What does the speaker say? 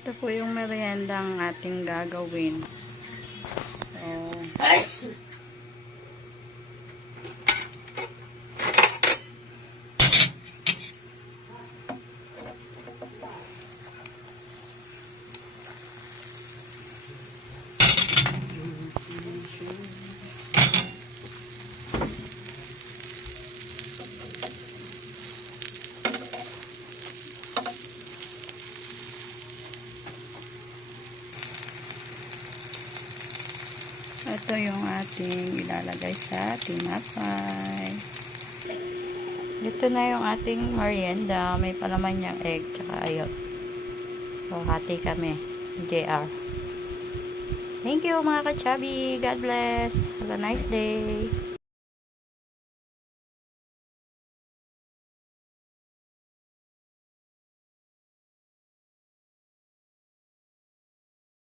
Ito po yung meriendang ating gagawin. So, ito yung ating ilalagay sa tinapay. Ito na yung ating merienda. May palaman niyang egg tsaka ayot. So, hati kami. JR. Thank you mga ka-chubby. God bless. Have a nice day.